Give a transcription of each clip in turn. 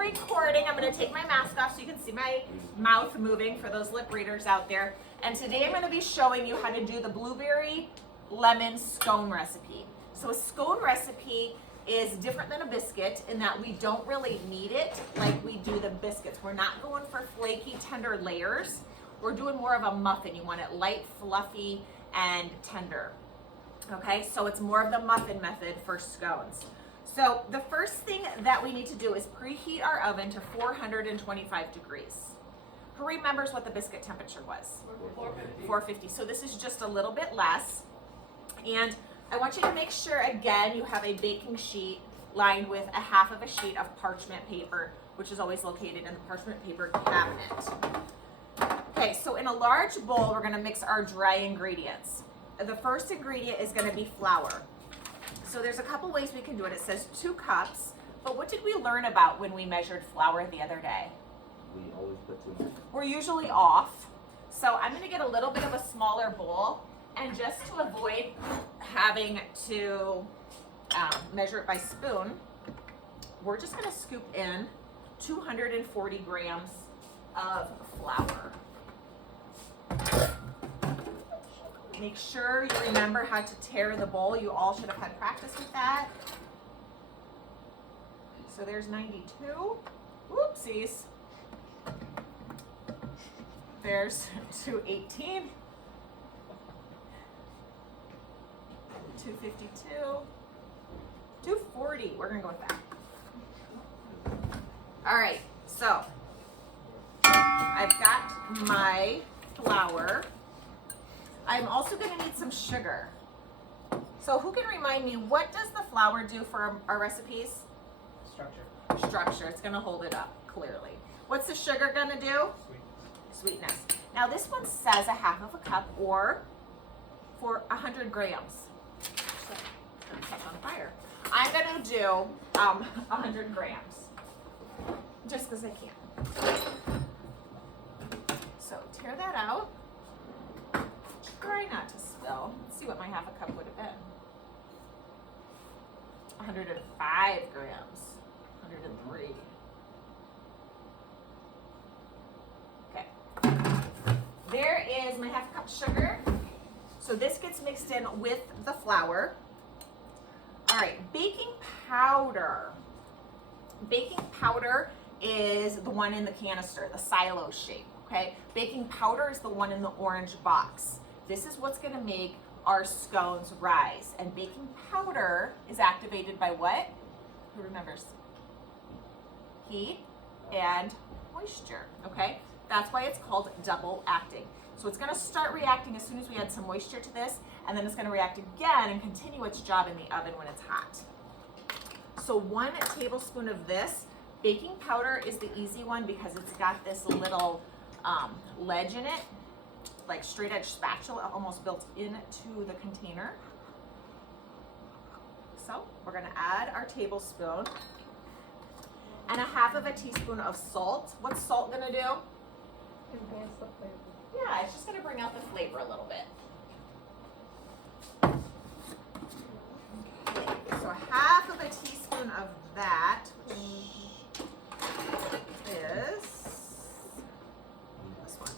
recording. I'm going to take my mask off so you can see my mouth moving for those lip readers out there. And today I'm going to be showing you how to do the blueberry lemon scone recipe. So a scone recipe is different than a biscuit in that we don't really knead it like we do the biscuits. We're not going for flaky, tender layers. We're doing more of a muffin. You want it light, fluffy, and tender. Okay, so it's more of the muffin method for scones. So the first thing that we need to do is preheat our oven to 425 degrees. Who remembers what the biscuit temperature was? 450. 450. So this is just a little bit less. And I want you to make sure, again, you have a baking sheet lined with a half of a sheet of parchment paper, which is always located in the parchment paper cabinet. Okay, so in a large bowl, we're gonna mix our dry ingredients. The first ingredient is gonna be flour. So there's a couple ways we can do it. It says 2 cups, but what did we learn about when we measured flour the other day? We always put too much. We're usually off. So I'm gonna get a little bit of a smaller bowl, and just to avoid having to measure it by spoon, we're just gonna scoop in 240 grams of flour. Make sure you remember how to tare the bowl. You all should have had practice with that. So there's 92. Whoopsies. There's 218. 252. 240. We're gonna go with that. All right, so I've got my flour. I'm also going to need some sugar. So who can remind me, what does the flour do for our recipes? Structure. Structure. It's going to hold it up, clearly. What's the sugar going to do? Sweetness. Now this one says a half of a cup or for 100 grams. So it's going to catch on fire. I'm going to do 100 grams. Just because I can. So tear that out. Try not to spill. Let's see what my half a cup would have been. 105 grams. 103. Okay. There is my half cup sugar. So this gets mixed in with the flour. All right, baking powder. Baking powder is the one in the canister, the silo shape, okay? Baking powder is the one in the orange box. This is what's gonna make our scones rise. And baking powder is activated by what? Who remembers? Heat and moisture, okay? That's why it's called double acting. So it's gonna start reacting as soon as we add some moisture to this, and then it's gonna react again and continue its job in the oven when it's hot. So 1 tablespoon of this. Baking powder is the easy one because it's got this little ledge in it, like straight edge spatula almost built into the container. So we're gonna add our tablespoon and a half of a teaspoon of salt. What's salt gonna do? Enhance the flavor. Yeah, it's just gonna bring out the flavor a little bit. Okay, so half of a teaspoon of that, which is this one.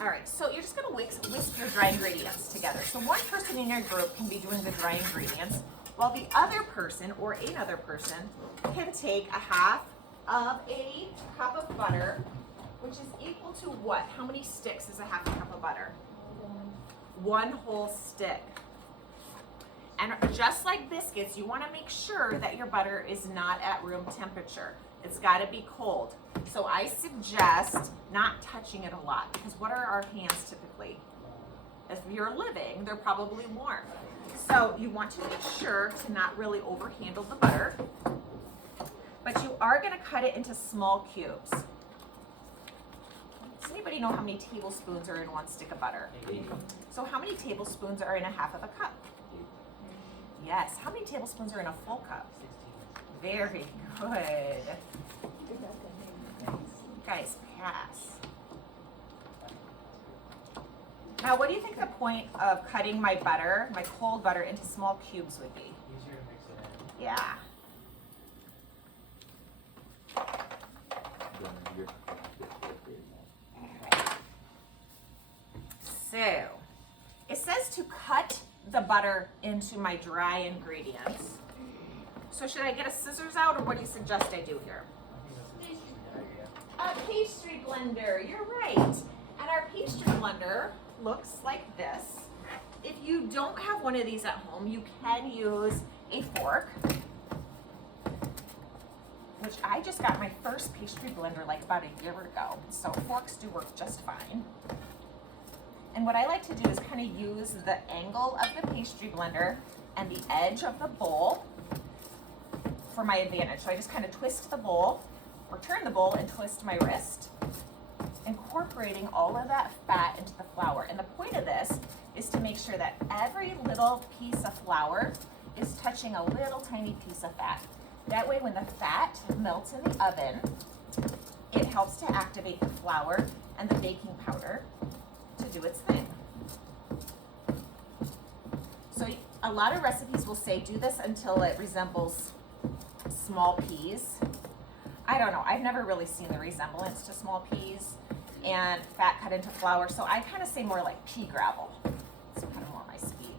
All right, so you're just gonna whisk your dry ingredients together. So one person in your group can be doing the dry ingredients, while the other person or another person can take a half of a cup of butter, which is equal to what? How many sticks is a half a cup of butter? 1 whole stick. And just like biscuits, you want to make sure that your butter is not at room temperature. It's got to be cold. So I suggest not touching it a lot, because what are our hands typically? If you're living, they're probably warm. So you want to make sure to not really overhandle the butter, but you are going to cut it into small cubes. Does anybody know how many tablespoons are in 1 stick of butter? 8. So how many tablespoons are in a half of a cup? Yes. How many tablespoons are in a full cup? 16. Very good. Guys, pass. Now, what do you think the point of cutting my butter, my cold butter, into small cubes would be? Easier to mix it in. Yeah. Then you're- So, it says to cut the butter into my dry ingredients. So should I get a scissors out, or what do you suggest I do here? I think that's a good idea. A pastry blender, you're right. And our pastry blender looks like this. If you don't have one of these at home, you can use a fork, which I just got my first pastry blender like about a year ago. So forks do work just fine. And what I like to do is kind of use the angle of the pastry blender and the edge of the bowl for my advantage. So I just kind of twist the bowl, or turn the bowl and twist my wrist, incorporating all of that fat into the flour. And the point of this is to make sure that every little piece of flour is touching a little tiny piece of fat. That way when the fat melts in the oven, it helps to activate the flour and the baking powder to do its thing. So a lot of recipes will say do this until it resembles small peas. I don't know, I've never really seen the resemblance to small peas and fat cut into flour, so I kind of say more like pea gravel. It's kind of more my speed.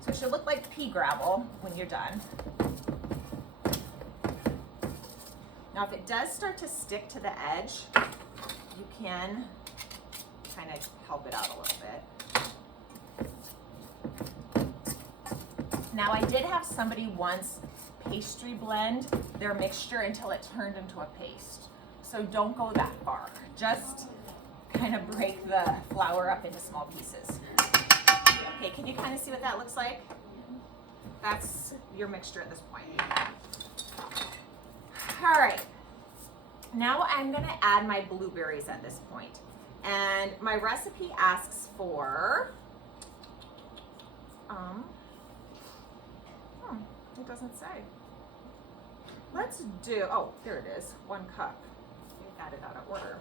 So it should look like pea gravel when you're done. Now if it does start to stick to the edge, you can kind of help it out a little bit. Now I did have somebody once pastry blend their mixture until it turned into a paste. So don't go that far. Just kind of break the flour up into small pieces. Okay, can you kind of see what that looks like? That's your mixture at this point. All right, now I'm gonna add my blueberries at this point. And my recipe asks for, it doesn't say. Let's do, oh, there it is, 1 cup. I got it out of order.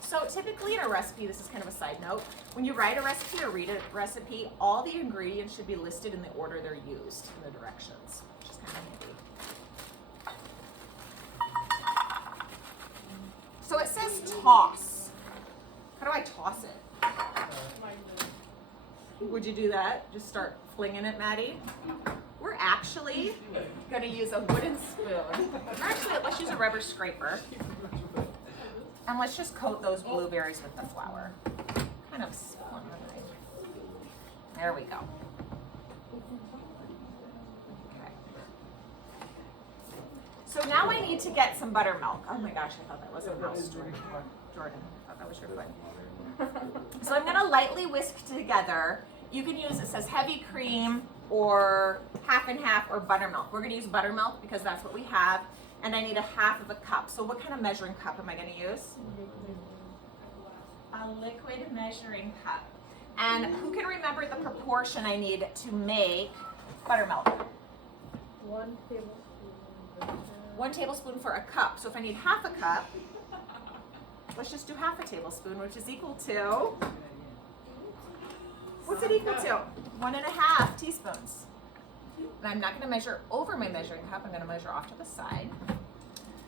So typically in a recipe, this is kind of a side note, when you write a recipe or read a recipe, all the ingredients should be listed in the order they're used in the directions, which is kind of handy. So it says toss. How do I toss it? Would you do that? Just start flinging it, Maddie? We're actually gonna use a wooden spoon. Actually, let's use a rubber scraper. And let's just coat those blueberries with the flour. Kind of spoon. There we go. Okay. So now I need to get some buttermilk. Oh my gosh, I thought that was a mouse, Jordan. Jordan, I thought that was your foot. So I'm gonna lightly whisk together. You can use, it says heavy cream or half and half or buttermilk. We're gonna use buttermilk because that's what we have. And I need a half of a cup. So what kind of measuring cup am I gonna use? A liquid measuring cup. And who can remember the proportion I need to make buttermilk? 1 tablespoon. 1 tablespoon for a cup. So if I need half a cup, let's just do half a tablespoon, which is equal to, what's it equal to? 1.5 teaspoons. And I'm not gonna measure over my measuring cup, I'm gonna measure off to the side.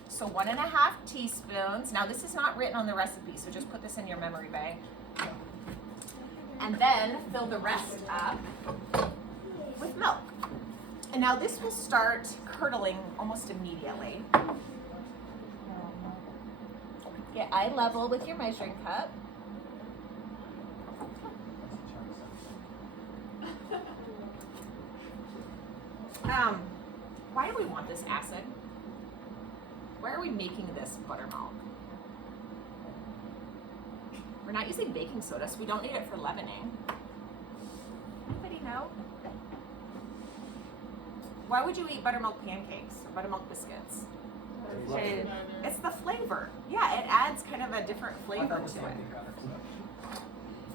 So 1.5 teaspoons. Now this is not written on the recipe, so just put this in your memory bank. And then fill the rest up with milk. And now this will start curdling almost immediately. Get eye level with your measuring cup. Why do we want this acid? Why are we making this buttermilk? We're not using baking soda, so we don't need it for leavening. Anybody know? Why would you eat buttermilk pancakes or buttermilk biscuits? It's the flavor. Yeah, it adds kind of a different flavor to it.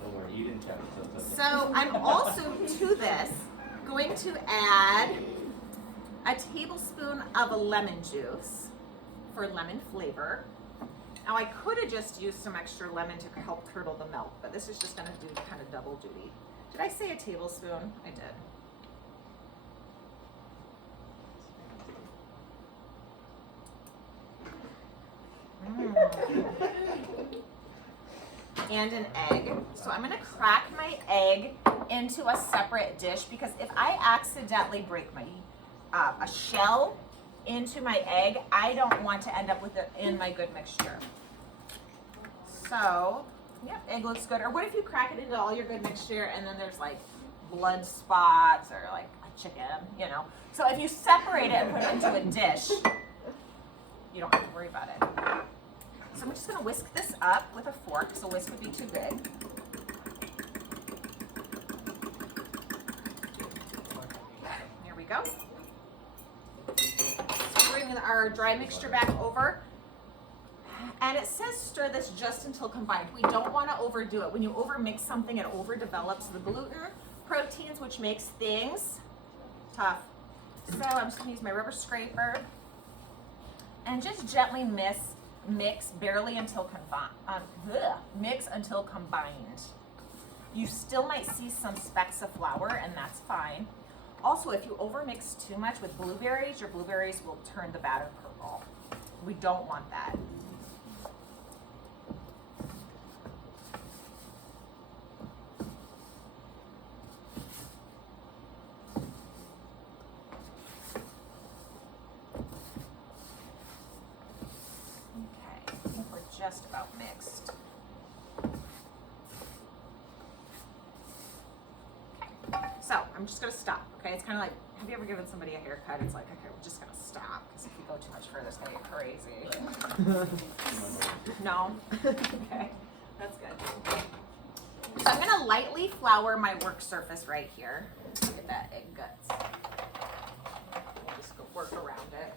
Don't worry, you didn't check it, so it's okay. So I'm also to this going to add a tablespoon of lemon juice for lemon flavor. Now I could have just used some extra lemon to help curdle the milk, but this is just gonna do kind of double duty. Did I say a tablespoon? I did. And an egg. So I'm gonna crack my egg into a separate dish because if I accidentally break my a shell into my egg, I don't want to end up with it in my good mixture. So, yeah, egg looks good. Or what if you crack it into all your good mixture and then there's like blood spots or like a chicken, you know? So if you separate it and put it into a dish, you don't have to worry about it. So I'm just gonna whisk this up with a fork, so whisk would be too big. There we go. So bring our dry mixture back over. And it says stir this just until combined. We don't want to overdo it. When you overmix something, it overdevelops the gluten proteins, which makes things tough. So I'm just gonna use my rubber scraper and just gently mix barely until mix until combined. You still might see some specks of flour, and that's fine. Also, if you overmix too much with blueberries, your blueberries will turn the batter purple. We don't want that. Just about mixed. Okay, so I'm just gonna stop, okay? It's kind of like, have you ever given somebody a haircut? It's like, okay, we're just gonna stop, because if you go too much further, it's gonna get crazy. No? Okay, that's good. So I'm gonna lightly flour my work surface right here. Look at that egg guts. Just go work around it.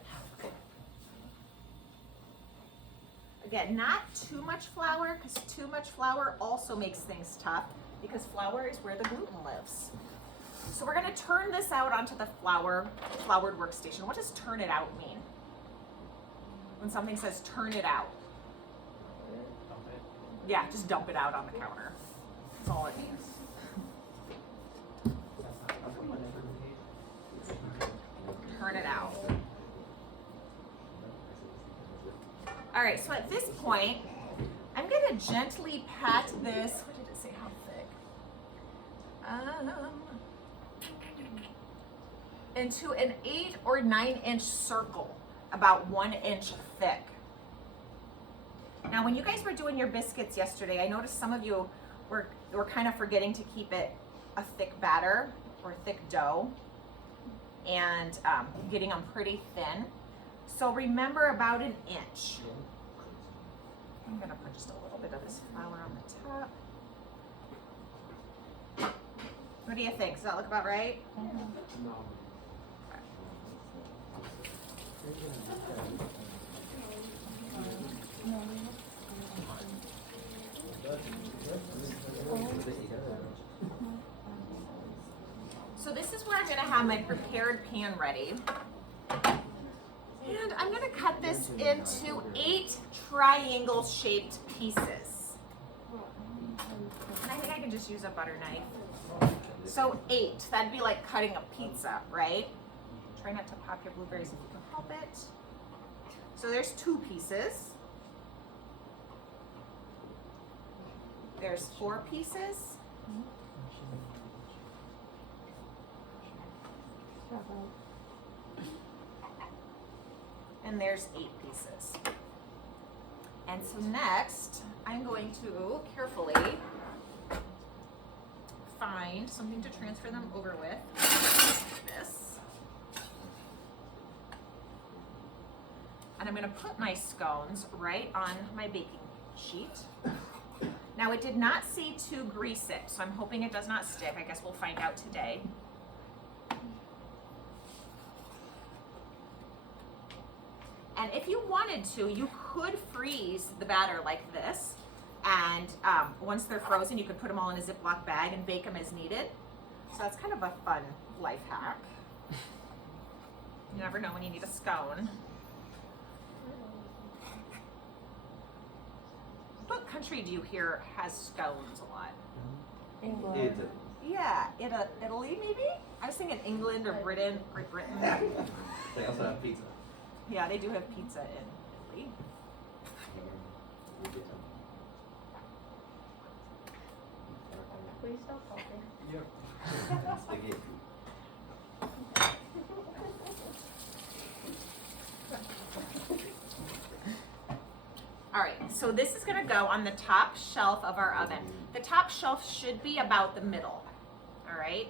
Again, not too much flour, because too much flour also makes things tough, because flour is where the gluten lives. So we're going to turn this out onto the floured workstation. What does turn it out mean? When something says turn it out. Yeah, just dump it out on the counter. That's all it means. Turn it out. All right, so at this point, I'm gonna gently pat this, what did it say, how thick? Into an 8 or 9 inch circle, about 1 inch thick. Now, when you guys were doing your biscuits yesterday, I noticed some of you were kind of forgetting to keep it a thick batter or thick dough and getting them pretty thin. So remember about an inch. I'm gonna put just a little bit of this flour on the top. What do you think? Does that look about right? Mm-hmm. So this is where I'm gonna have my prepared pan ready. And I'm gonna cut this into 8 triangle-shaped pieces. And I think I can just use a butter knife. So 8, that'd be like cutting a pizza, right? Try not to pop your blueberries if you can help it. So there's 2 pieces. There's 4 pieces. And there's 8 pieces. And so next, I'm going to carefully find something to transfer them over with. This. And I'm going to put my scones right on my baking sheet. Now it did not say to grease it, so I'm hoping it does not stick. I guess we'll find out today. And if you wanted to, you could freeze the batter like this. And once they're frozen, you could put them all in a Ziploc bag and bake them as needed. So that's kind of a fun life hack. You never know when you need a scone. What country do you hear has scones a lot? England. Italy. Yeah, Italy maybe? I was thinking England or Britain, Great Britain. They also have pizza. Yeah, they do have pizza in Italy. Please stop talking. Yep. Spaghetti. All right, so this is gonna go on the top shelf of our oven. The top shelf should be about the middle, all right?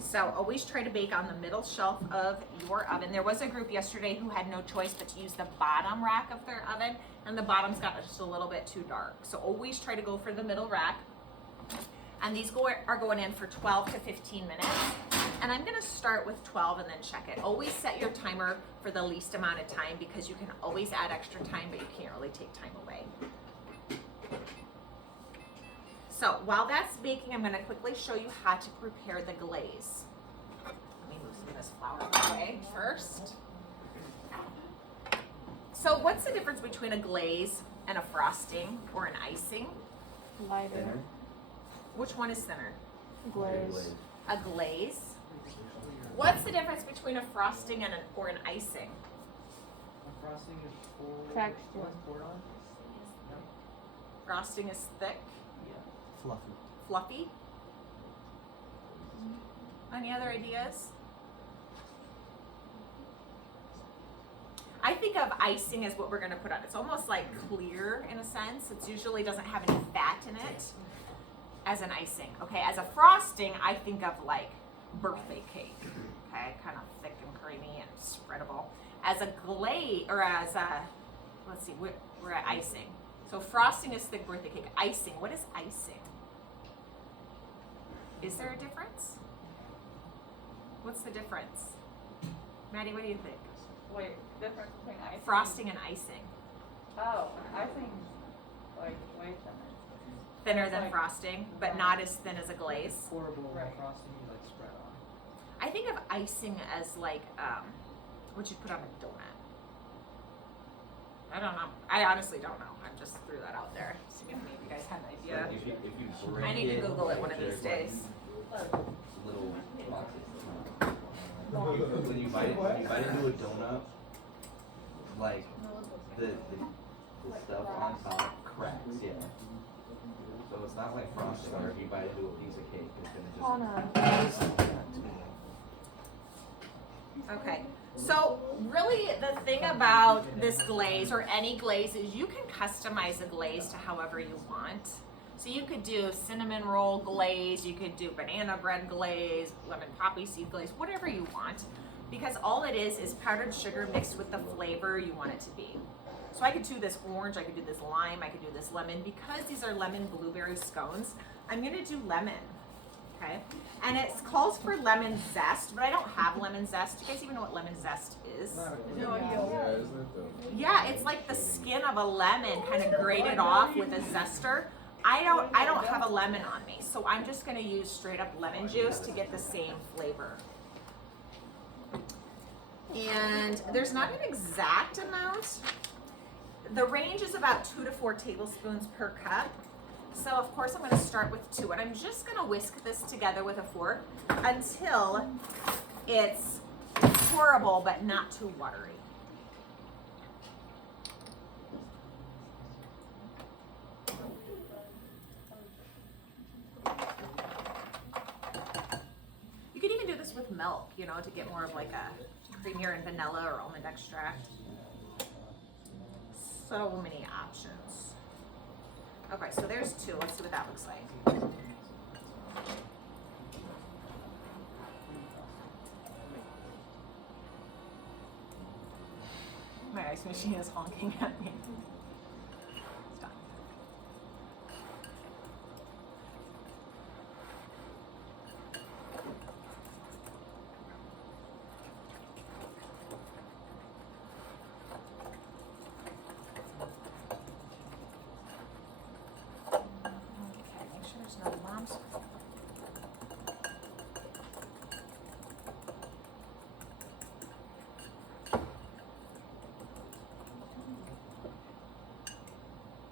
So always try to bake on the middle shelf of your oven. There was a group yesterday who had no choice but to use the bottom rack of their oven, and the bottom's got just a little bit too dark. So always try to go for the middle rack. And these are going in for 12 to 15 minutes. And I'm gonna start with 12 and then check it. Always set your timer for the least amount of time because you can always add extra time, but you can't really take time away. So while that's baking, I'm gonna quickly show you how to prepare the glaze. Let me move some of this flour away first. So what's the difference between a glaze and a frosting or an icing? Lighter. Dinner. Which one is thinner? Glaze. A glaze. What's the difference between a frosting and an icing? A frosting is poured. Texture. What's poured on? Frosting is thick, Fluffy. fluffy. Any other ideas? I think of icing as what we're gonna put on. It's almost like clear in a sense. It usually doesn't have any fat in it as an icing. Okay, as a frosting, I think of like birthday cake. Okay, kind of thick and creamy and spreadable. As a glaze, or as a, let's see, we're at icing. So frosting is thick birthday cake. Icing, what is icing? Is there a difference? What's the difference? Maddie, what do you think? Wait, difference between icing? Frosting and icing. Oh, icing, like, way thinner. Thinner It's than like- frosting, but not as thin as a glaze. Pourable Right. frosting you like spread on. I think of icing as like what you put on a donut. I don't know. I honestly don't know. I just threw that out there. See if maybe you guys had an idea. If you break I need to Google it one of these there's, days. like, little boxes. When you bite into a donut, like the stuff on top cracks, yeah. So it's not like frosting, or if you bite into a piece of cake, it's gonna just. Anna. Okay. So really the thing about this glaze or any glaze is you can customize a glaze to however you want. So you could do cinnamon roll glaze, you could do banana bread glaze, lemon poppy seed glaze, whatever you want. Because all it is powdered sugar mixed with the flavor you want it to be. So I could do this orange, I could do this lime, I could do this lemon. Because these are lemon blueberry scones, I'm gonna do lemon. Okay, and it calls for lemon zest, but I don't have lemon zest. Do you guys even know what lemon zest is? No idea. Yeah, isn't it though? Yeah, it's like the skin of a lemon kind of grated off with a zester. I don't have a lemon on me, so I'm just gonna use straight up lemon juice to get the same flavor. And there's not an exact amount. The range is about 2 to 4 tablespoons per cup. So of course I'm gonna start with 2, and I'm just gonna whisk this together with a fork until it's pourable but not too watery. You could even do this with milk, you know, to get more of like a creamier and vanilla or almond extract. So many options. Okay, so there's 2. Let's see what that looks like. My ice machine is honking at me. Stop. Okay, make sure there's no lumps.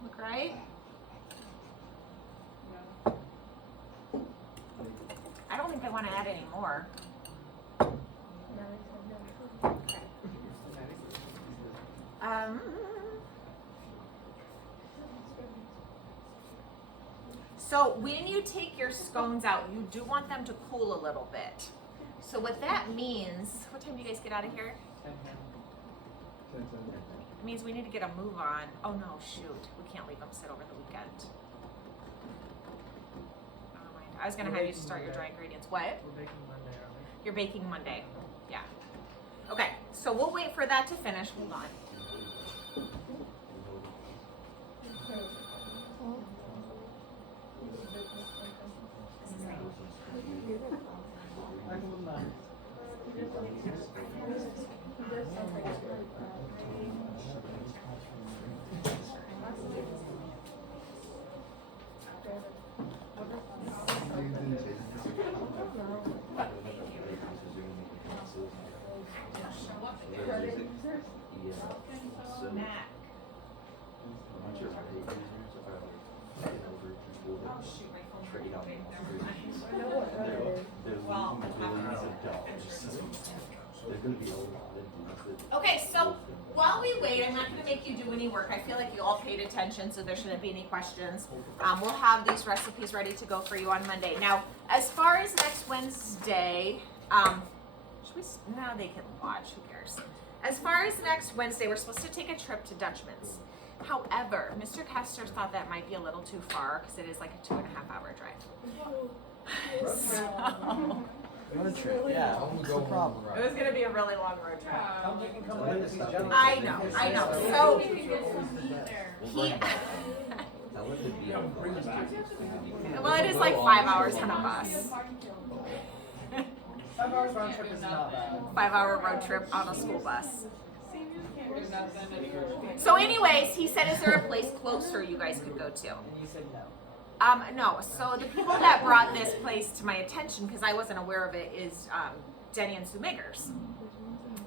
Look right. any more. So when you take your scones out, you do want them to cool a little bit. So what that means, what time do you guys get out of here? It means we need to get a move on. Oh no, shoot. We can't leave them sit over the weekend. Never mind. I was gonna have you start your dry ingredients. What? We're baking Monday, aren't we? You're baking Monday. Yeah. Okay, so we'll wait for that to finish. Hold on. Okay, so while we wait, I'm not going to make you do any work. I feel like you all paid attention, so there shouldn't be any questions. We'll have these recipes ready to go for you on Monday. Now, as far as next Wednesday, now they can watch, who cares? As far as next Wednesday, we're supposed to take a trip to Dutchman's. However, Mr. Kester thought that might be a little too far because it is like a 2.5-hour drive. So, Road trip, yeah. What's the problem? it was going to be a really long road trip. Come, you can come with these gentlemen. I know. So, he, Tell her to be on the well, it is like 5 hours on a bus. 5 hours round trip is not bad. 5-hour road trip on a school bus. Seniors can't do nothing anymore. So anyways, he said, is there a place closer you guys could go to? And you said no. No. So the people that brought this place to my attention, because I wasn't aware of it, is Denny and Sue Makers.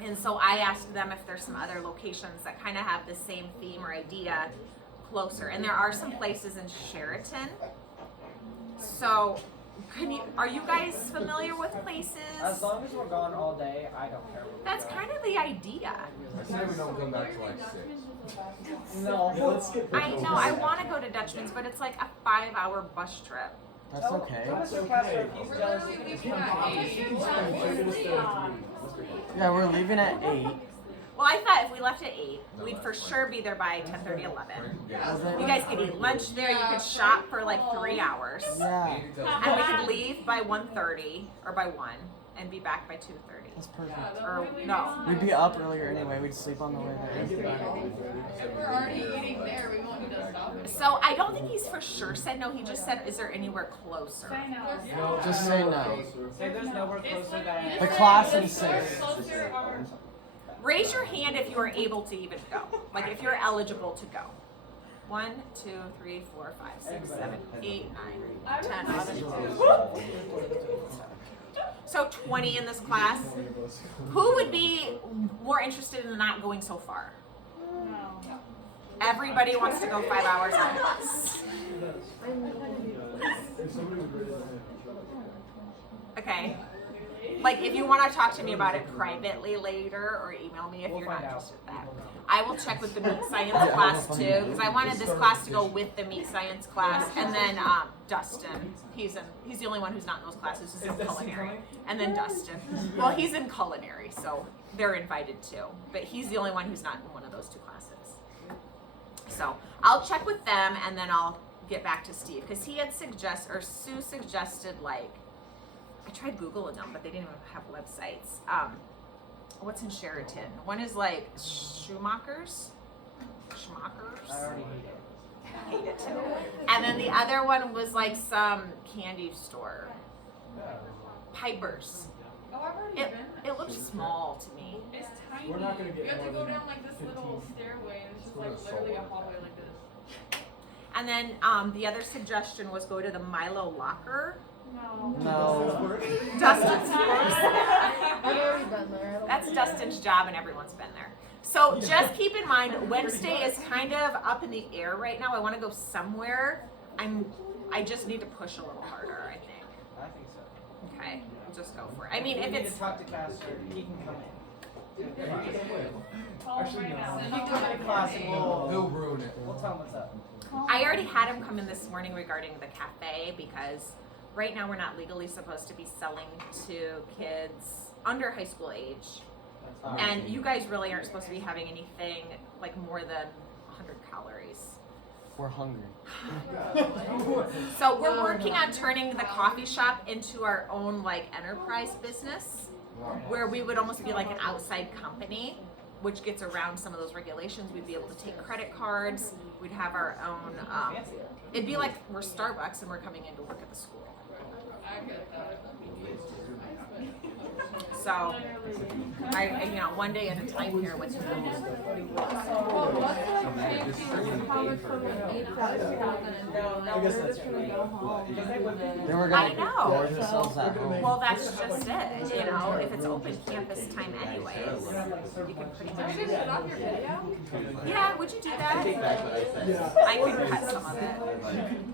And so I asked them if there's some other locations that kind of have the same theme or idea closer. And there are some places in Sheraton. So are you guys familiar with places? As long as we're gone all day, I don't care. That's kind of the idea. I say we don't come back till like 6. No, let's skip I know, I want to go to Dutchman's, but it's like a 5-hour bus trip. That's okay. Tell Mr. Kester if he's jealous, he can come. Yeah, we're leaving at 8. Well, I thought if we left at 8, we'd for sure be there by 10:30, 11. You guys could eat lunch there, you could shop for like 3 hours. Yeah, And we could leave by 1:30 or by 1 and be back by 2:30. that's perfect. Or no. We'd be up earlier anyway. We'd sleep on the way there. If we're already eating there, we won't need to stop. So I don't think he's for sure said no, he just said, is there anywhere closer? Say no. Just say no. Say there's nowhere closer than. The class is 6. Closer or Raise your hand if you are able to even go. Like if you're eligible to go. 1, 2, 3, 4, 5, 6, 7, 8, 9, 10, 11, 12. So 20 in this class. Who would be more interested in not going so far? No. Everybody wants to go 5 hours on the bus. Okay. Like if you want to talk to me about it privately later or email me if We'll you're not find out. interested in that. I will check with the meat science class too because I wanted this class to go with the meat science class and then Dustin. He's the only one who's not in those classes. He's in culinary. And then Dustin. Well, he's in culinary, so they're invited too. But he's the only one who's not in one of those 2 classes. So I'll check with them and then I'll get back to Steve because he had Sue suggested like. I tried Googling them, but they didn't even have websites. What's in Sheraton? One is like Schmackers. I already hate it. Hate it too. And then the other one was like some candy store. Pipers. oh, I've already It been. it looked small to me. It's tiny. We're not gonna get you have to more go than down like this little 15. stairway, and it's just We're like gonna literally a solve hallway like this. And then the other suggestion was go to the Milo Locker. No. No. Dustin's I've already been there. That's Dustin's job and everyone's been there. So just keep in mind, Wednesday is kind of up in the air right now. I want to go somewhere. I just need to push a little harder, I think. I think so. Okay. just go for it. I mean, if We need it's to talk to Castor, he can come in. Call him Actually, right no. now. He can come in class and He'll we'll ruin it. tell him what's up. I already had him come in this morning regarding the cafe because right now we're not legally supposed to be selling to kids under high school age. And you guys really aren't supposed to be having anything like more than 100 calories. We're hungry. So we're working on turning the coffee shop into our own like enterprise business where we would almost be like an outside company, which gets around some of those regulations. We'd be able to take credit cards. We'd have our own, it'd be like we're Starbucks and we're coming in to work at the school. I get that. So, I you know, one day at a time here with you. Well, what's the change in college from like 8,000 and I guess that's true. Then we're I gonna know. gorge ourselves at home. Well, that's just it. You know, if it's open campus time anyways, you can pretty Are much. you gonna shut off your video? Yeah, would you do that? Take back what I said. I could cut some of it. Like,